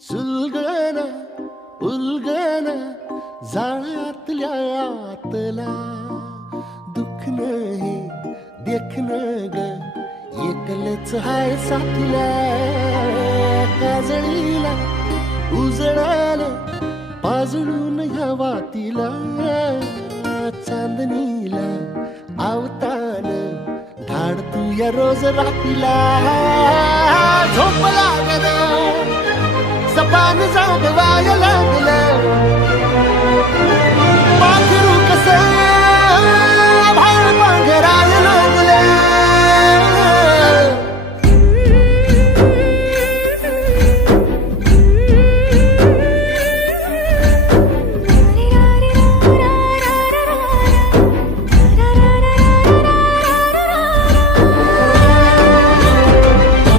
सुलगना उलगना जाळ्यातल्या आतला दुखन हे देखन ग एकलच हाय साथीला काजळीला उजळाल पाजळून ह्या वातीला चांदणीला आवतान धाड तू या रोज रातीला